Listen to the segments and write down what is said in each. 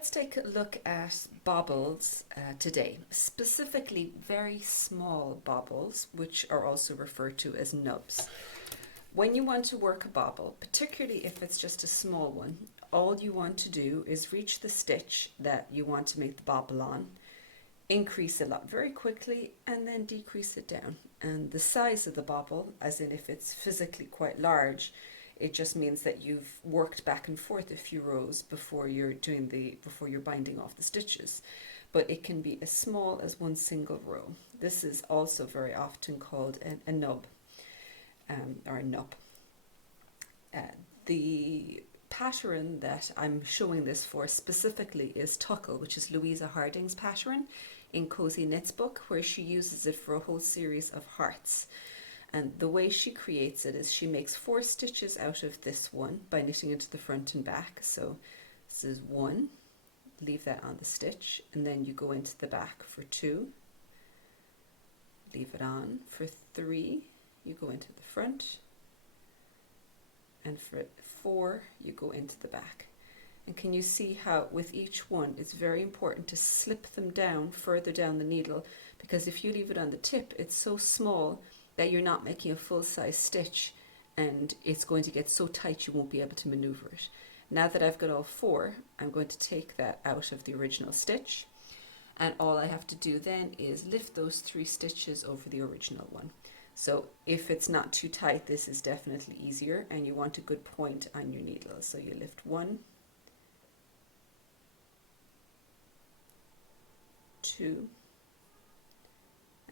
let's take a look at bobbles today, specifically very small bobbles, which are also referred to as nubs. When you want to work a bobble, particularly if it's just a small one, all you want to do is reach the stitch that you want to make the bobble on, increase it up very quickly, and then decrease it down. And the size of the bobble, as in if it's physically quite large, it just means that you've worked back and forth a few rows before you're binding off the stitches. But it can be as small as one single row. This is also very often called a nub or a nupp. The pattern that I'm showing this for specifically is Tuckle, which is Louisa Harding's pattern in Cosy Knits book, where she uses it for a whole series of hearts. And the way she creates it is she makes 4 stitches out of this one by knitting into the front and back. So this is 1, leave that on the stitch, and then you go into the back for 2, leave it on. For 3, you go into the front, and for 4, you go into the back. And can you see how with each one it's very important to slip them down further down the needle, because if you leave it on the tip, it's so small that you're not making a full-size stitch, and it's going to get so tight you won't be able to maneuver it. Now that I've got all 4, I'm going to take that out of the original stitch, and all I have to do then is lift those 3 stitches over the original one. So if it's not too tight, this is definitely easier, and you want a good point on your needle. So you lift 1, 2,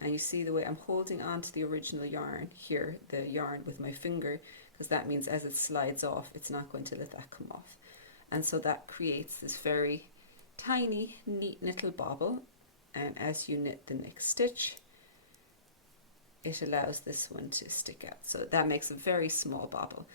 and you see the way I'm holding on to the original yarn here, the yarn with my finger, because that means as it slides off, it's not going to let that come off. And so that creates this very tiny, neat little bobble. And as you knit the next stitch, it allows this one to stick out. So that makes a very small bobble.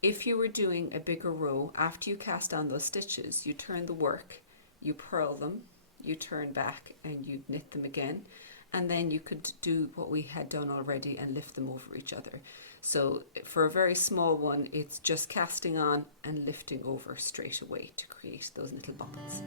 If you were doing a bigger row, after you cast on those stitches, you turn the work, you purl them, you turn back, and you knit them again. And then you could do what we had done already and lift them over each other. So for a very small one, it's just casting on and lifting over straight away to create those little bubbles.